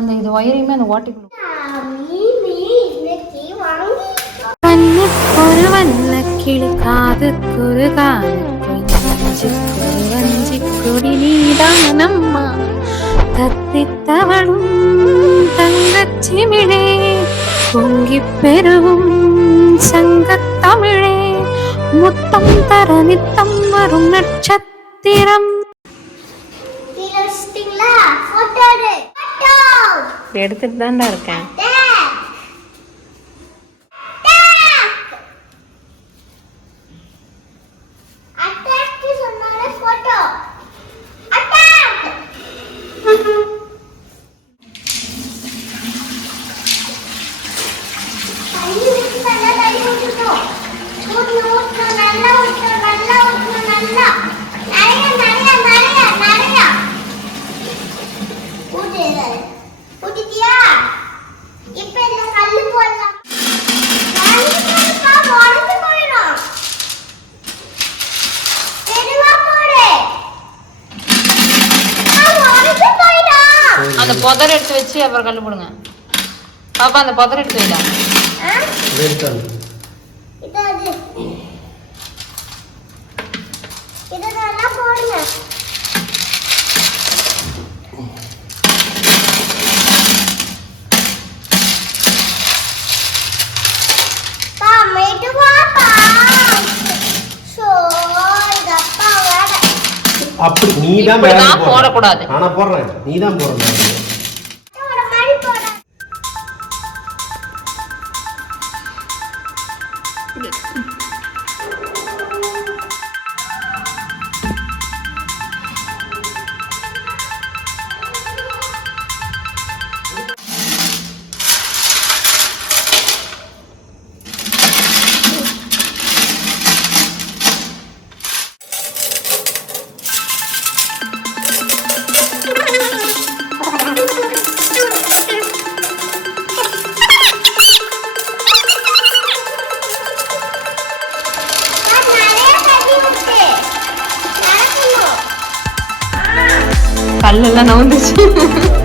அந்த இது ஒயரையுமே அந்த ஓட்டைக்குள்ள ஒரு வண்ண கிளி காதுக்குரு வஞ்சி கொடி நீதானம்மா தத்தித்தவளும் தங்கச்சிமிழே பொங்கி பெருகும் சங்கத்தமிழே முத்தம் தர நித்தம் வரும் நட்சத்திரம். எடுத்துட்டு தான்டா இருக்கேன். அந்த புதர் எடுத்து வச்சு அப்புறம் கல்லு போடுங்க. பாப்பா அந்த புதர் எடுத்து வைடா. அப்படி நீ தான் போடக்கூடாது. ஆனா போடுறேன், நீ தான் போடணும். கல்லெல்லாம் நவுந்துச்சு.